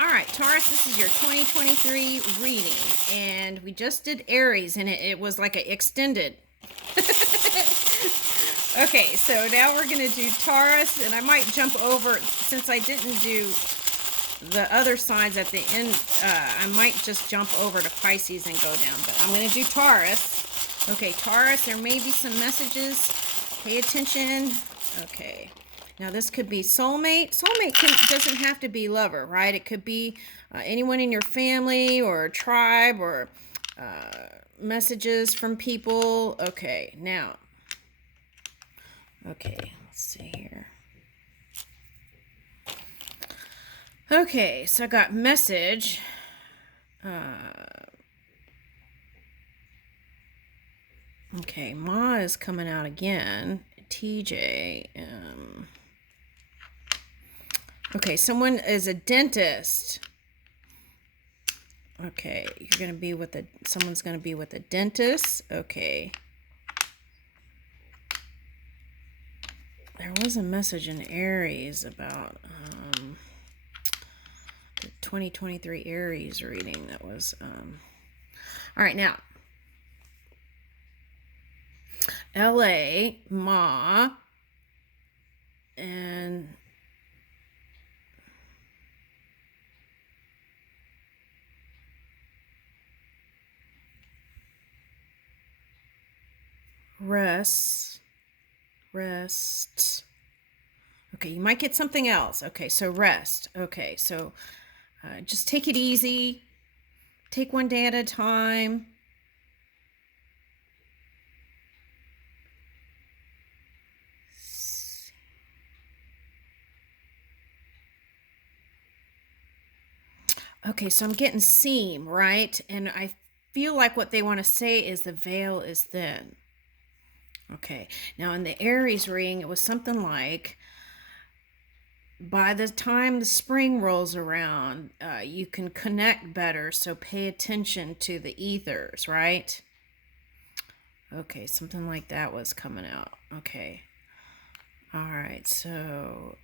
All right, Taurus, this is your 2023 reading, and we just did Aries, and it was like an extended. Okay, so now we're going to do Taurus, and I might jump over, since I didn't do the other signs at the end, I might just jump over to Pisces and go down, but I'm going to do Taurus. Okay, Taurus, there may be some messages. Pay attention. Okay. Now this could be soulmate. Doesn't have to be lover, right? It could be anyone in your family or tribe or messages from people. Okay, now. Okay, let's see here. Okay, so I got message. Okay, Ma is coming out again. TJ. Okay, someone is a dentist. Okay, you're gonna be with someone's gonna be with a dentist. Okay. There was a message in Aries about the 2023 Aries reading that was all right, now LA, Ma, and rest. Okay, you might get something else. Okay, so rest. Okay, so just take it easy. Take one day at a time. Okay, so I'm getting seam, right? And I feel like what they want to say is the veil is thin. Okay, now in the Aries reading, it was something like, by the time the spring rolls around, you can connect better, so pay attention to the ethers, right? Okay, something like that was coming out. Okay. All right, so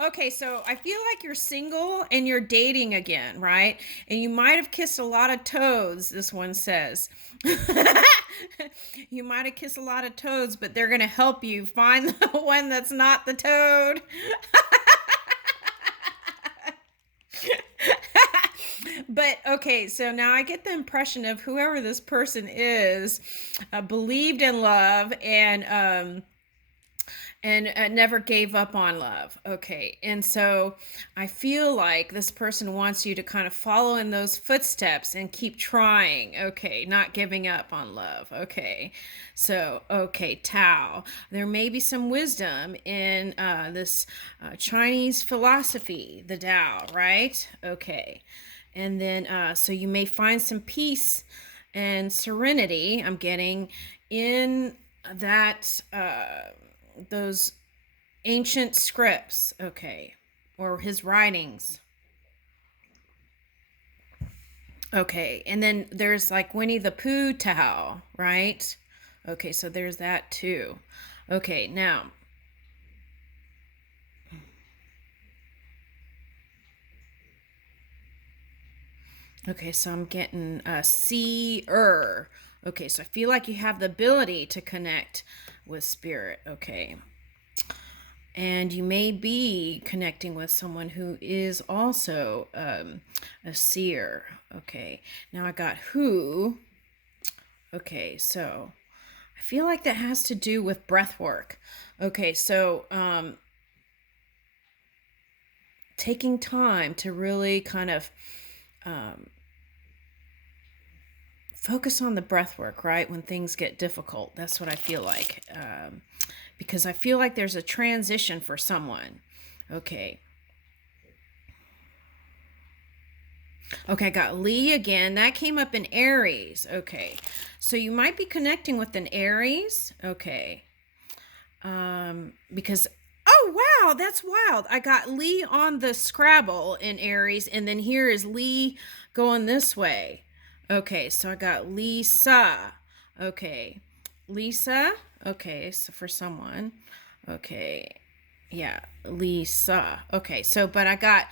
okay, so I feel like you're single and you're dating again, right? And you might have kissed a lot of toads, this one says. You might have kissed a lot of toads, but they're going to help you find the one that's not the toad. But okay, so now I get the impression of whoever this person is believed in love and never gave up on love. Okay. And so I feel like this person wants you to kind of follow in those footsteps and keep trying. Okay. Not giving up on love. Okay. So, okay, Tao. There may be some wisdom in this Chinese philosophy, the Tao, right? Okay. And then, so you may find some peace and serenity, I'm getting, in that those ancient scripts, okay, or his writings. Okay, and then there's like Winnie the Pooh Tao, right? Okay, so there's that too. Okay, now okay, so I'm getting seer. Okay, so I feel like you have the ability to connect with spirit. Okay. And you may be connecting with someone who is also a seer. Okay, now I got who. Okay, so I feel like that has to do with breath work. Okay, so taking time to really kind of focus on the breath work, right? When things get difficult. That's what I feel like. Because I feel like there's a transition for someone. Okay. Okay, I got Lee again. That came up in Aries. Okay. So you might be connecting with an Aries. Okay. Because, oh, wow, that's wild. I got Lee on the Scrabble in Aries, and then here is Lee going this way. Okay, so I got Lisa. Okay. Lisa. Okay, so for someone. Okay. Yeah, Lisa. Okay, so but I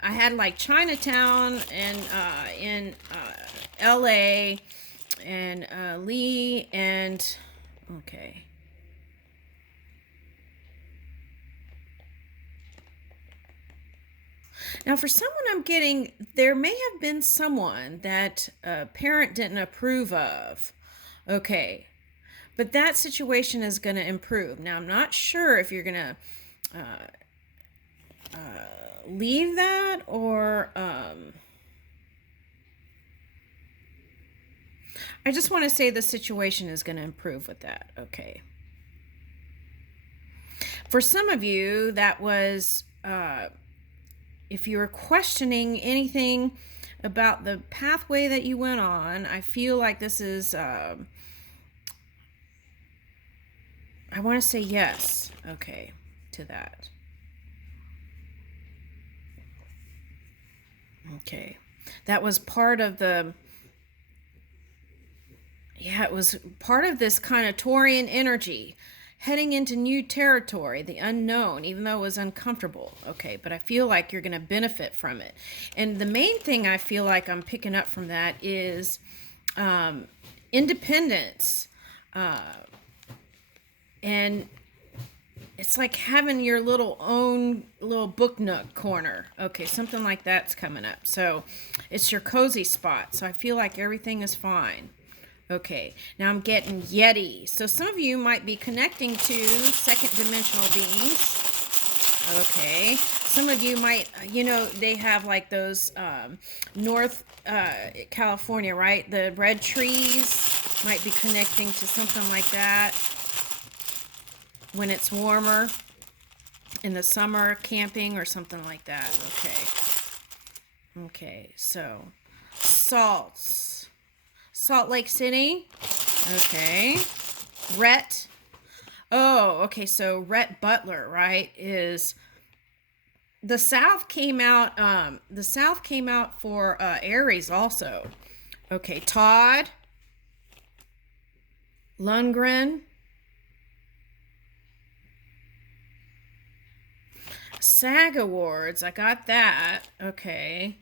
had like Chinatown and in LA and Lee and okay. Now, for someone I'm getting, there may have been someone that a parent didn't approve of. Okay, but that situation is going to improve. Now, I'm not sure if you're going to leave that or I just want to say the situation is going to improve with that. Okay. For some of you, that was if you were questioning anything about the pathway that you went on, I feel like this is, I want to say yes, okay, to that. Okay. That was part of the, yeah, it was part of this kind of Taurian energy heading into new territory, the unknown, even though it was uncomfortable. Okay, but I feel like you're going to benefit from it. And the main thing I feel like I'm picking up from that is independence. And it's like having your little own little book nook corner. Okay, something like that's coming up. So it's your cozy spot. So I feel like everything is fine. Okay, now I'm getting Yeti. So some of you might be connecting to second dimensional beings. Okay, some of you might, they have like those North California, right? The red trees might be connecting to something like that when it's warmer in the summer, camping or something like that. Okay, so Salt Lake City. Okay. Rhett. Oh, okay. So Rhett Butler, right, is the South came out. The South came out for Aries also. Okay, Todd Lundgren. SAG Awards. I got that. Okay.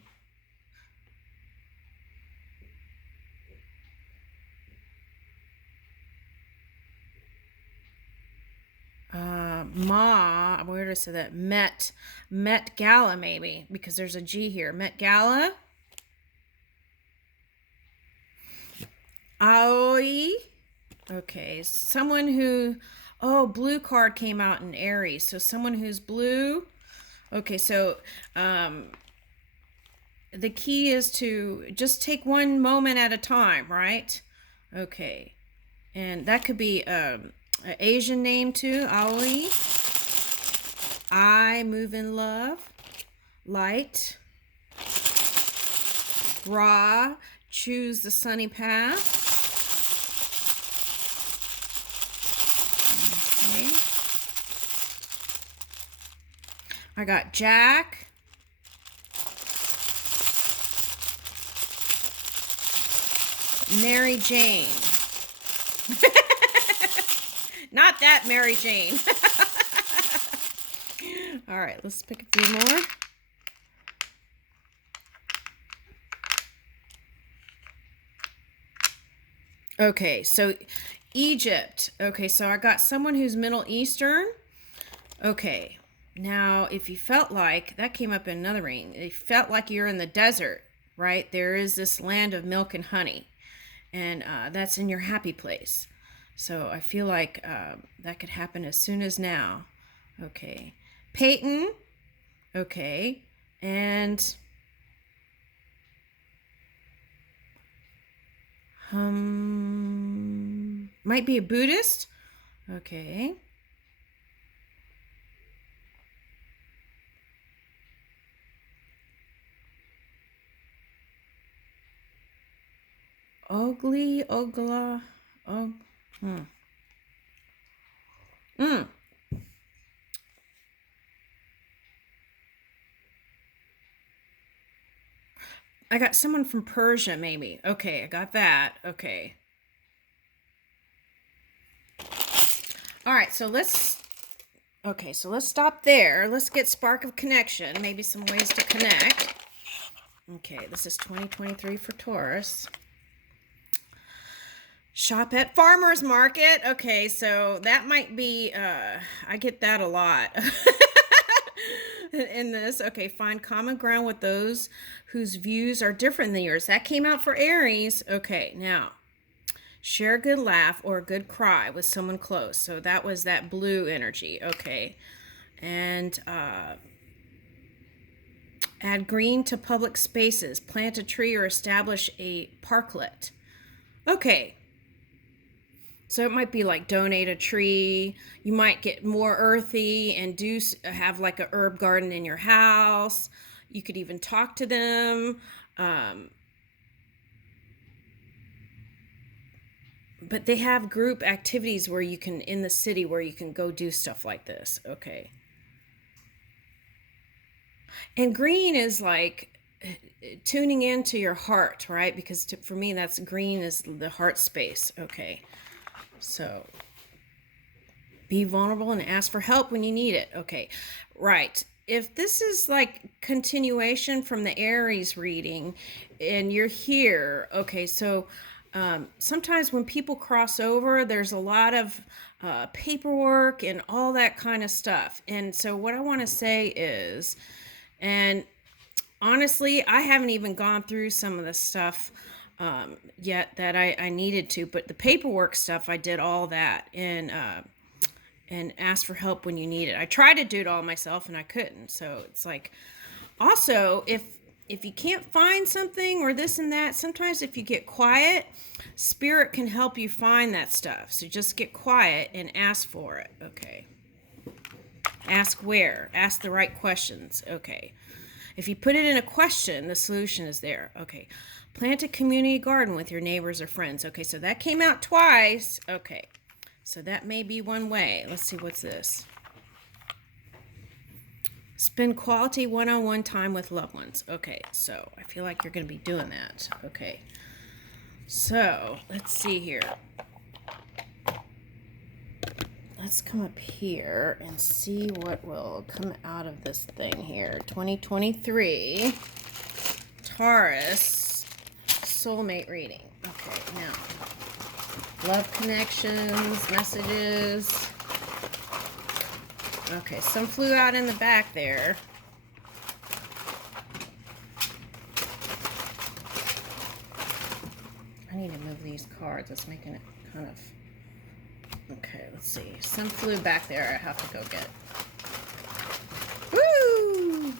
Where did I say that? Met Gala, maybe, because there's a G here. Met Gala. Aoi. Okay, someone who, oh, blue card came out in Aries. So someone who's blue. Okay, so the key is to just take one moment at a time, right? Okay, and that could be an Asian name too. Aoi. I move in love. Light. Ra. Choose the sunny path. Okay. I got Jack. Mary Jane. Not that Mary Jane. All right, let's pick a few more. Okay, so Egypt. Okay, so I got someone who's Middle Eastern. Okay, now if you felt like, that came up in another ring, it felt like you're in the desert, right? There is this land of milk and honey, and that's in your happy place. So I feel like that could happen as soon as now. Okay. Peyton. Okay. And might be a Buddhist. Okay. Ogla. Oh. I got someone from Persia, maybe. Okay, I got that. Okay. All right, so let's stop there. Let's get spark of connection, maybe some ways to connect. Okay, this is 2023 for Taurus. Shop at farmers market. Okay, so that might be, I get that a lot in this. Okay, find common ground with those whose views are different than yours. That came out for Aries. Okay, now share a good laugh or a good cry with someone close. So that was that blue energy. Okay, and add green to public spaces. Plant a tree or establish a parklet. Okay. So it might be like donate a tree. You might get more earthy and have like a herb garden in your house. You could even talk to them. But they have group activities where you can, in the city, where you can go do stuff like this. Okay. And green is like tuning into your heart, right? Because for me, that's green is the heart space. Okay. So be vulnerable and ask for help when you need it. Okay, right. If this is like continuation from the Aries reading and you're here, okay, so sometimes when people cross over, there's a lot of paperwork and all that kind of stuff. And so what I want to say is, and honestly, I haven't even gone through some of the stuff yet that I needed to, but the paperwork stuff, I did all that and ask for help when you need it. I tried to do it all myself and I couldn't. So it's like, also, if you can't find something or this and that, sometimes if you get quiet, spirit can help you find that stuff. So just get quiet and ask for it. Okay. Ask where. Ask the right questions. Okay. If you put it in a question, the solution is there. Okay. Plant a community garden with your neighbors or friends. Okay, so that came out twice. Okay. So that may be one way. Let's see, what's this? Spend quality one-on-one time with loved ones. Okay, so I feel like you're going to be doing that. Okay. So, let's see here. Let's come up here and see what will come out of this thing here. 2023 Taurus soulmate reading. Okay, now love connections, messages. Okay, some flew out in the back there. I need to move these cards. It's making it kind of... Okay, let's see. Some flew back there. I have to go get. Woo!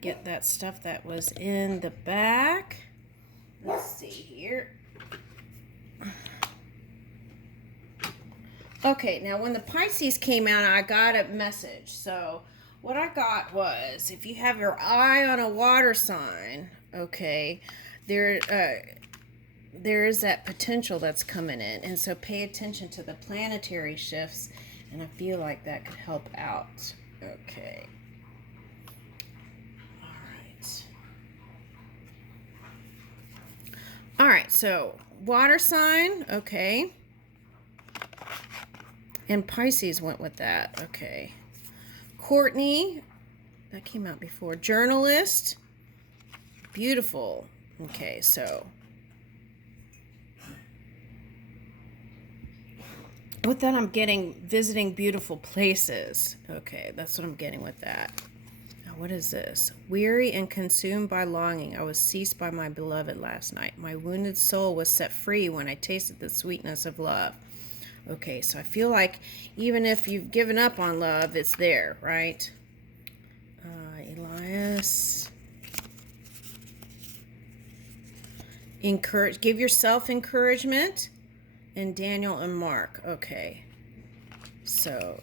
Get that stuff that was in the back. Let's see here. Okay, now when the Pisces came out, I got a message. So what I got was, if you have your eye on a water sign, okay, there is that potential that's coming in. And so pay attention to the planetary shifts, and I feel like that could help out. Okay. All right, so water sign, okay. And Pisces went with that, okay. Courtney, that came out before. Journalist, beautiful. Okay, so with that, I'm getting visiting beautiful places. Okay, that's what I'm getting with that. What is this? Weary and consumed by longing, I was seized by my beloved last night. My wounded soul was set free when I tasted the sweetness of love. Okay, so I feel like even if you've given up on love, it's there, right? Elias. Give yourself encouragement. And Daniel and Mark. Okay. So...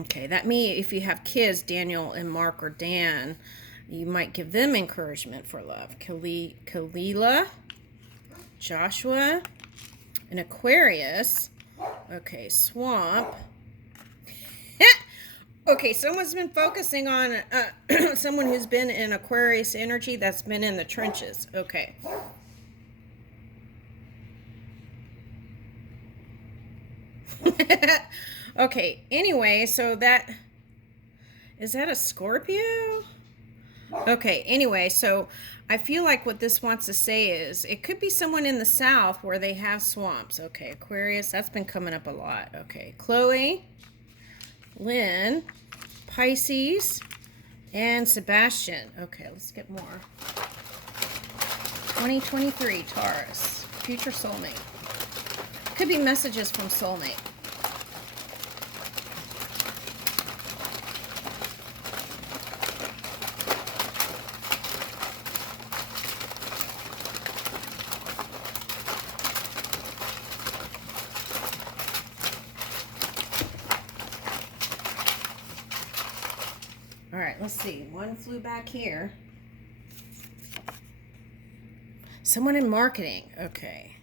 Okay, that means if you have kids, Daniel and Mark or Dan, you might give them encouragement for love. Kalila, Joshua, an Aquarius. Okay, Swamp. Okay, someone's been focusing on someone who's been in Aquarius energy that's been in the trenches. Okay. Okay, anyway, so is that a Scorpio? Okay, anyway, so I feel like what this wants to say is it could be someone in the south where they have swamps. Okay, Aquarius, that's been coming up a lot. Okay, Chloe, Lynn, Pisces, and Sebastian. Okay, let's get more. 2023 Taurus, future soulmate. Could be messages from soulmate. All right, let's see. One flew back here. Someone in marketing. Okay.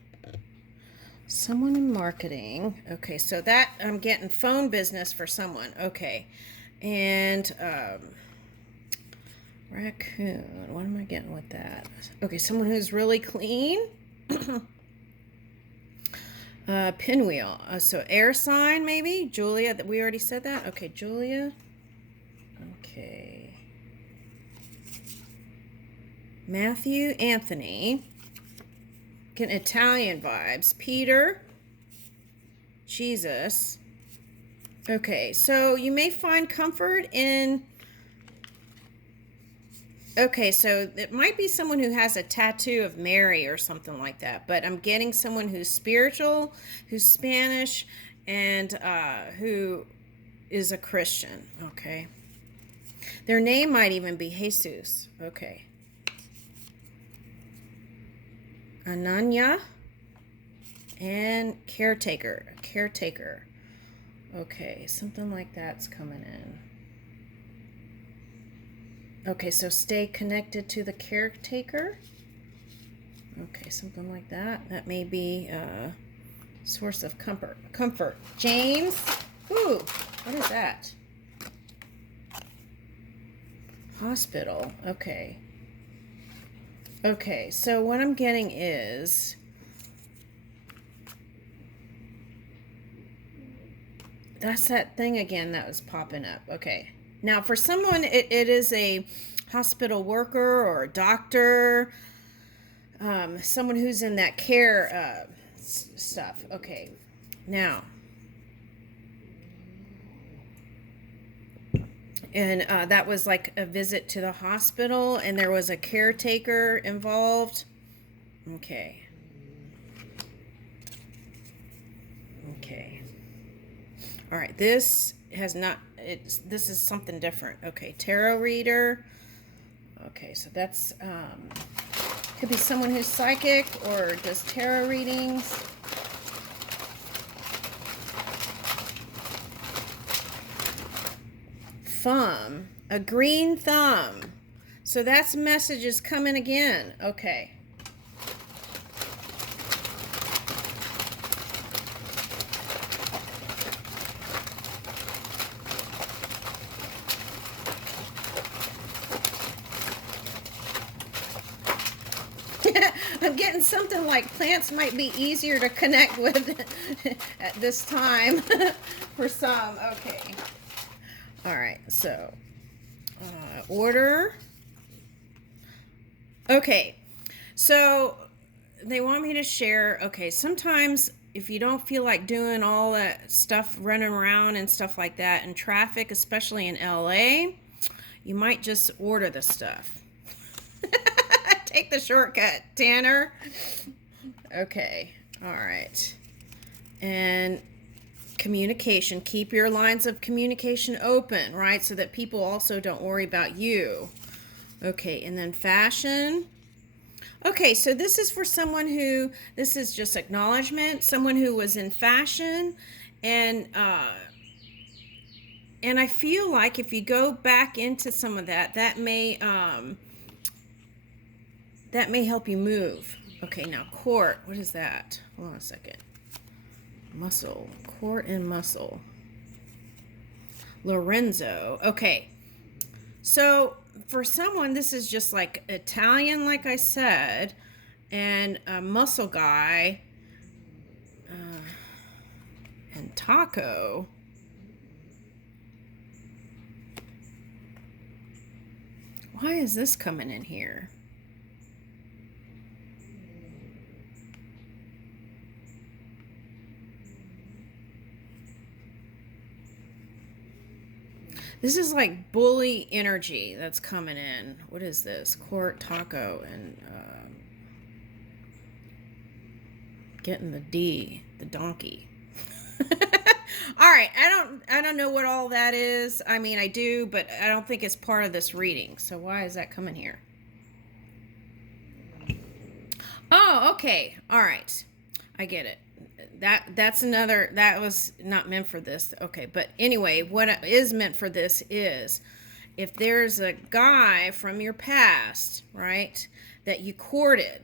Someone in marketing. Okay, so that I'm getting phone business for someone. Okay. And raccoon. What am I getting with that? Okay, someone who's really clean. Pinwheel. So air sign maybe. Julia. We already said that. Okay, Julia. Okay. Matthew, Anthony. Getting Italian vibes. Peter. Jesus. Okay, so you may find comfort in... Okay, so it might be someone who has a tattoo of Mary or something like that, but I'm getting someone who's spiritual, who's Spanish, and who is a Christian. Okay. Their name might even be Jesus. Okay. Ananya and caretaker. Caretaker. Okay, something like that's coming in. Okay, so stay connected to the caretaker. Okay, something like that. That may be a source of comfort. James. Ooh, what is that? Hospital. Okay. Okay, so what I'm getting is that's that thing again that was popping up. Okay. Now, for someone, it is a hospital worker or a doctor, someone who's in that care stuff. Okay. Now, and that was like a visit to the hospital, and there was a caretaker involved. Okay. Okay. All right. This has not... this is something different. Okay, tarot reader. Okay, so that's could be someone who's psychic or does tarot readings. Thumb, a green thumb. So that's messages coming again. Okay. I'm getting something like plants might be easier to connect with at this time for some. Okay. All right. So, order. Okay. So, they want me to share. Okay. Sometimes if you don't feel like doing all that stuff, running around and stuff like that in traffic, especially in LA, you might just order the stuff. Take the shortcut, Tanner. Okay. All right. And communication. Keep your lines of communication open, right? So that people also don't worry about you. Okay. And then fashion. Okay. So this is for someone who, this is just acknowledgement. Someone who was in fashion and And I feel like if you go back into some of that, that may help you move. Okay, now court. What is that? Hold on a second. Muscle. Court and muscle. Lorenzo. Okay. So for someone, this is just like Italian, like I said, and a muscle guy, and taco. Why is this coming in here? This is like bully energy that's coming in. What is this? Court, taco, and getting the D, the donkey. All right, I don't know what all that is. I mean, I do, but I don't think it's part of this reading. So why is that coming here? Oh, okay. All right. I get it. That's another, that was not meant for this. Okay, but anyway, what is meant for this is if there's a guy from your past, right, that you courted,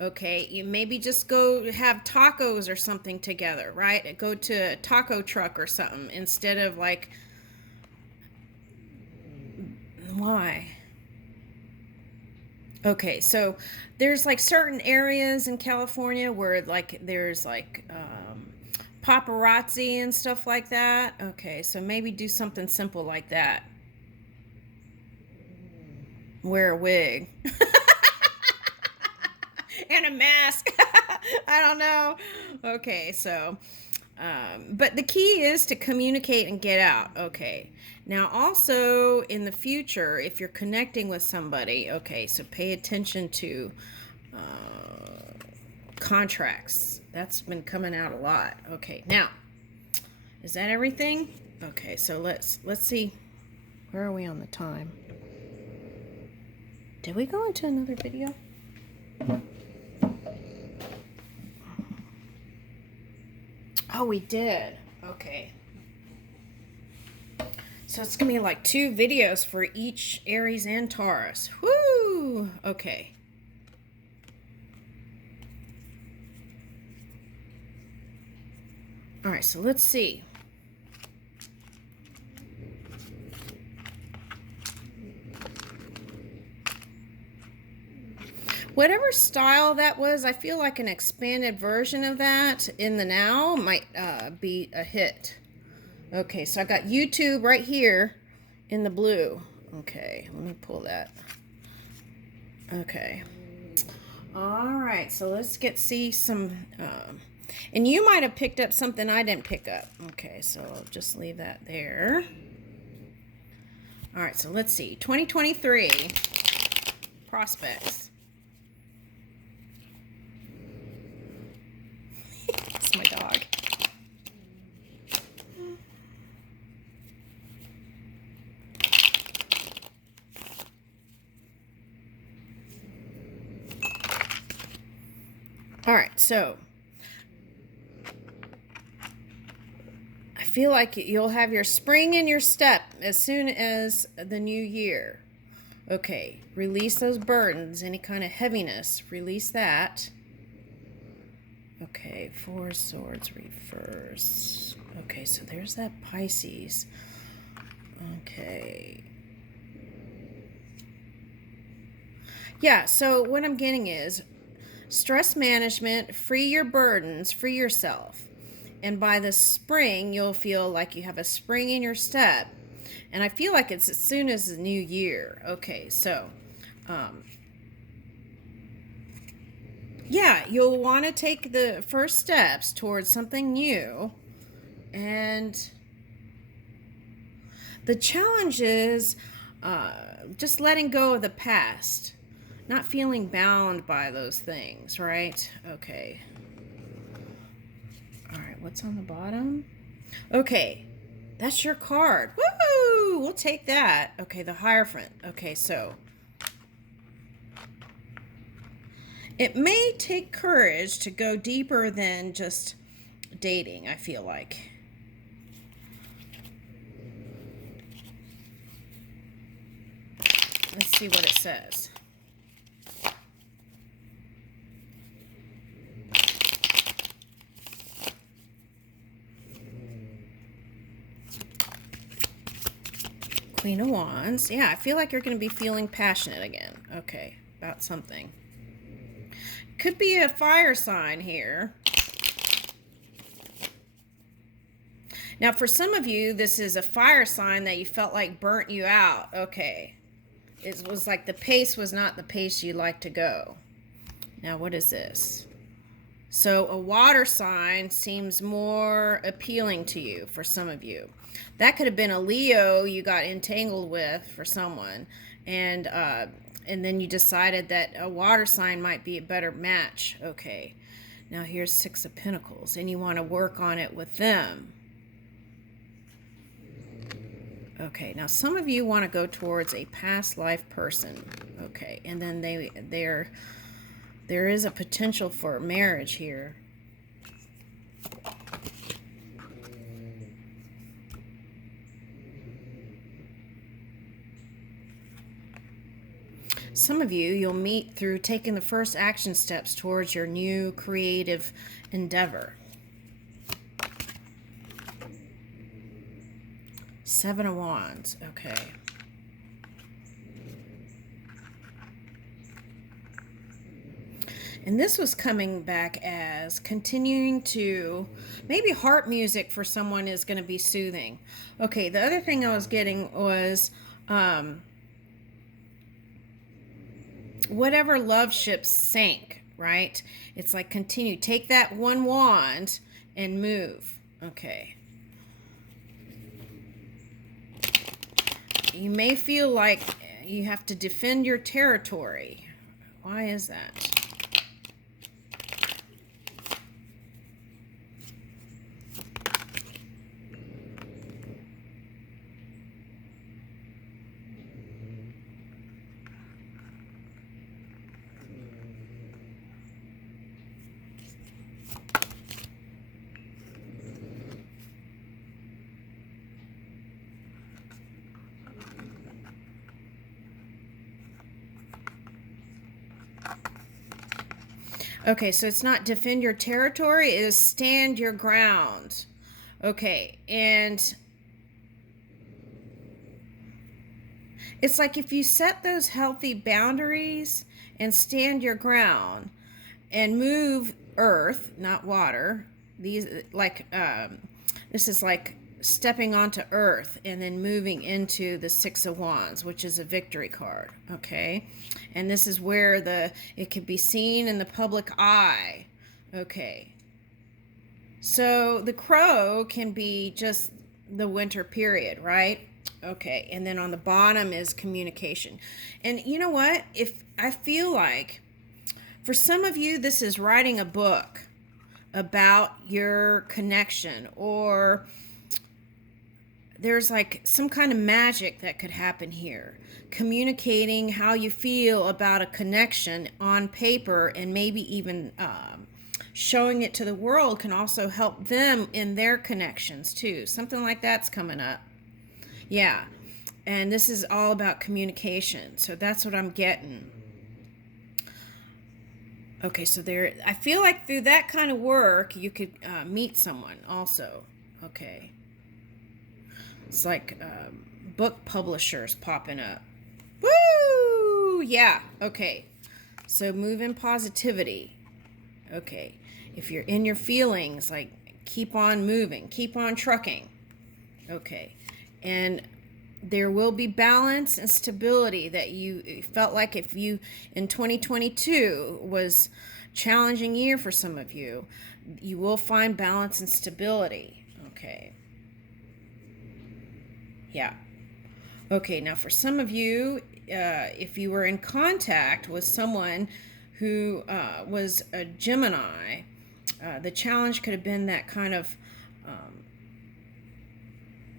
okay, you maybe just go have tacos or something together, right? Go to a taco truck or something instead of like, why? Okay, so there's like certain areas in California where like there's like paparazzi and stuff like that. Okay, so maybe do something simple like that. Wear a wig and a mask. I don't know. Okay, so but the key is to communicate and get out. Okay. Now, also in the future, if you're connecting with somebody, okay, so pay attention to contracts. That's been coming out a lot. Okay. Now, is that everything? Okay. So let's see. Where are we on the time? Did we go into another video? Oh, we did. Okay. So it's going to be like 2 videos for each Aries and Taurus. Woo! Okay. All right, so let's see. Whatever style that was, I feel like an expanded version of that in the now might be a hit. Okay, so I got YouTube right here in the blue. Okay, let me pull that. Okay. All right, so let's see some, and you might have picked up something I didn't pick up. Okay, so I'll just leave that there. All right, so let's see. 2023 prospects. It's my dog. All right, so I feel like you'll have your spring in your step as soon as the new year. Okay, release those burdens, any kind of heaviness, release that. Okay, 4 swords reverse. Okay, so there's that Pisces. Okay. Yeah, so what I'm getting is stress management, free your burdens, free yourself. And by the spring, you'll feel like you have a spring in your step. And I feel like it's as soon as the new year. Okay, so, yeah, you'll want to take the first steps towards something new. And the challenge is just letting go of the past. Not feeling bound by those things, right? Okay. All right, what's on the bottom? Okay, that's your card. Woo! We'll take that. Okay, the Hierophant. Okay, so it may take courage to go deeper than just dating, I feel like. see what it says. Queen of Wands. Yeah, I feel like you're going to be feeling passionate again. Okay, about something. Could be a fire sign here. Now, for some of you, this is a fire sign that you felt like burnt you out. Okay. It was like the pace was not the pace you like to go. Now, what is this? So a water sign seems more appealing to you for some of you. That could have been a Leo you got entangled with for someone, and then you decided that a water sign might be a better match. Okay, now here's Six of Pentacles, and you want to work on it with them. Okay, now some of you want to go towards a past life person. Okay, and then there is a potential for marriage here. Some of you, you'll meet through taking the first action steps towards your new creative endeavor. Seven of Wands. Okay. And this was coming back as continuing to, maybe harp music for someone is going to be soothing. Okay, the other thing I was getting was whatever love ship sank, right? It's like continue. Take that one wand and move. Okay. You may feel like you have to defend your territory. Why is that? Okay, so it's not defend your territory, it is stand your ground. Okay, and it's like if you set those healthy boundaries and stand your ground and move earth, not water. These this is like stepping onto earth and then moving into the Six of Wands, which is a victory card. Okay, and this is where it can be seen in the public eye. Okay, so the crow can be just the winter period, right? Okay, and then on the bottom is communication. And you know what? If I feel like for some of you, this is writing a book about your connection, or there's like some kind of magic that could happen here. Communicating how you feel about a connection on paper, and maybe even showing it to the world can also help them in their connections too. Something like that's coming up. Yeah, and this is all about communication. So that's what I'm getting. Okay, so there, I feel like through that kind of work, you could meet someone also. Okay. It's like book publishers popping up. Woo! Yeah, okay. So move in positivity. Okay. If you're in your feelings, like keep on moving, keep on trucking. Okay. And there will be balance and stability that you felt like if you, in 2022 was challenging year for some of you, you will find balance and stability. Okay. Yeah. Okay, now for some of you, if you were in contact with someone who was a Gemini, the challenge could have been that kind of